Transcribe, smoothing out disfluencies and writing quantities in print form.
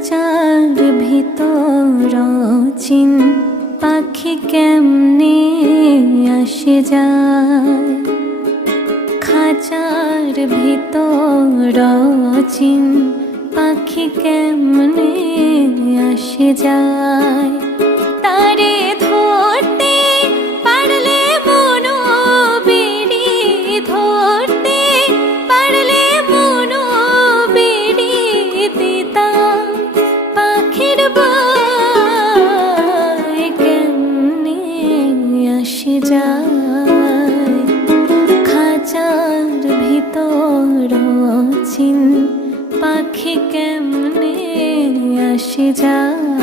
খাঁচার ভিতর চিন পাখি কেমনে আসে যায়, খাঁচার ভিতর চিন পাখি কেমনে আসে যায়। তারে ধরতে পারলে মনো বেড়ি, ধরতে পারলে মনো বেড়ি দিতাম পাখির বাই কেমনে আসে যায়, খাঁচার ভিতর চিন পাখি কেমনে আসে যায়।